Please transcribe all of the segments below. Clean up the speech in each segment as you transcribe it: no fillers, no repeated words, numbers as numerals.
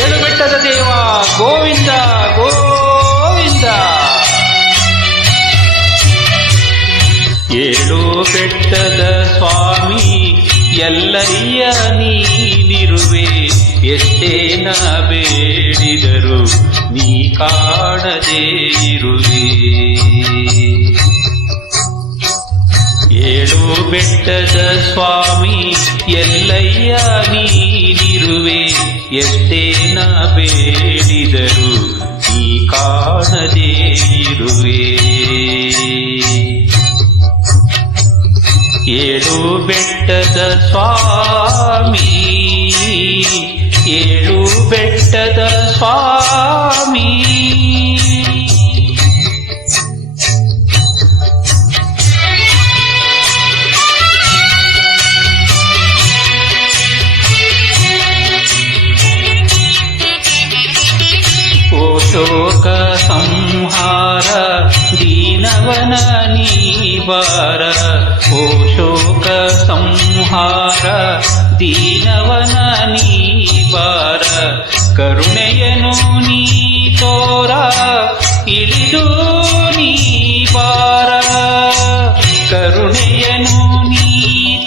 ಏಳು ಬೆಟ್ಟದ ದೇವ ಗೋವಿಂದ ಗೋವಿಂದ. ಏಳು ಬೆಟ್ಟದ ಸ್ವಾಮಿ ಎಲ್ಲಯ್ಯ ನೀನಿರುವೆ, ಎಷ್ಟೇ ನಾ ಬೇಡಿದರು ನೀ ಕಾಣದೇ ಇರುವೆ. ಏಳು ಬೆಟ್ಟದ ಸ್ವಾಮಿ ಎಲ್ಲಯ್ಯ ನೀನಿರುವೆ, ಎಷ್ಟೇ ನಾ ಬೇಡಿದರು ನೀ ಕಾಣದೇ ಇರುವೆ. ಏಳು ಬೆಟ್ಟದ ಸ್ವಾಮಿ, ಏಳು ಬೆಟ್ಟದ ಸ್ವಾಮಿ. ಶೋಕ ಸಂಹಾರ ದೀನವನ ನೀವಾರ, ಓ ಶೋಕ ಸಂಹಾರ ದೀನವನ ನೀವಾರ. ಕರುಣೆಯನು ನೀ ತೋರ ಇಳಿದು ನೀವಾರ, ಕರುಣೆಯನು ನೀ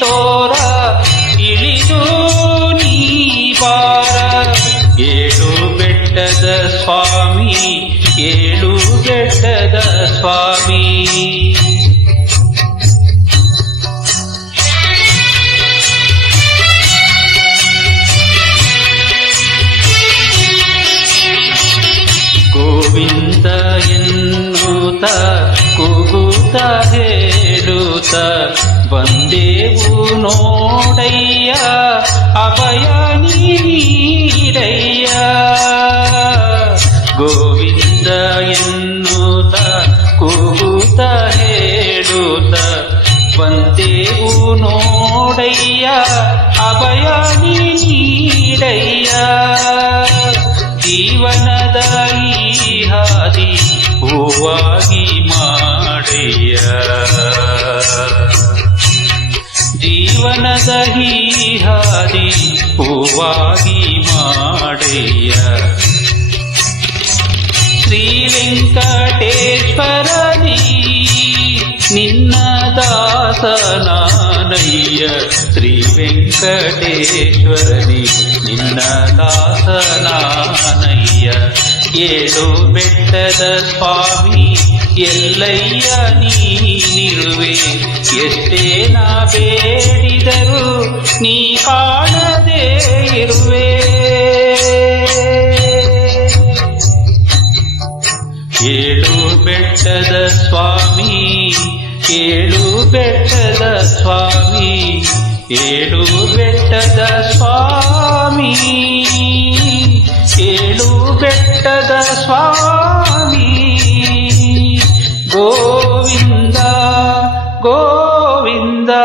ತೋರ ಇಳಿದು ನೀವಾರ. ಏಳು ಬೆಟ್ಟದ ಸ್ವಾಮಿ, ಏಳು ಬೆಟ್ಟದ ಸ್ವಾಮಿ. ಗೋವಿಂದ ಎನ್ನುತ್ತ ಕೂಗುತ್ತ ಹೇಳುತ್ತ ಬಂದೆವು ನೋಡಯ್ಯ, ಅಭಯ ನೀಡಯ್ಯ. ಗೋವಿಂದ ಎನ್ನುತ್ತ ಕೂಗುತ್ತ ಹೇಳುತ್ತ ಬಂದೆವು ನೋಡಯ್ಯ, ಅಭಯ ನೀಡಯ್ಯ. ಜೀವನದ ಈ ಹಾದಿ ಹೂವಾಗಿ ಮಾಡಯ್ಯ, ಜೀವನದ ಈ ಹಾದಿ ಹೂವಾಗಿ ಮಾಡಯ್ಯ. ಶ್ರೀ ವೆಂಕಟೇಶ್ವರನಿ ನಿನ್ನ ದಾಸನಾನಯ್ಯ, ಶ್ರೀ ವೆಂಕಟೇಶ್ವರನಿ ನಿನ್ನ ದಾಸನಾನಯ್ಯ. ಏಳು ಬೆಟ್ಟದ ಸ್ವಾಮಿ ಎಲ್ಲಯ್ಯ ನೀನಿರುವೆ, ಎಷ್ಟೇ ನಾ ಬೇಡಿದರು ನೀ ಕಾಣದೇ ಇರುವೆ. ಏಳು ಬೆಟ್ಟದ ಸ್ವಾಮಿ, ಏಳು ಬೆಟ್ಟದ ಸ್ವಾಮಿ, ಏಳು ಬೆಟ್ಟದ ಸ್ವಾಮಿ, ಏಳು ಬೆಟ್ಟದ ಸ್ವಾಮಿ. ಗೋವಿಂದ ಗೋ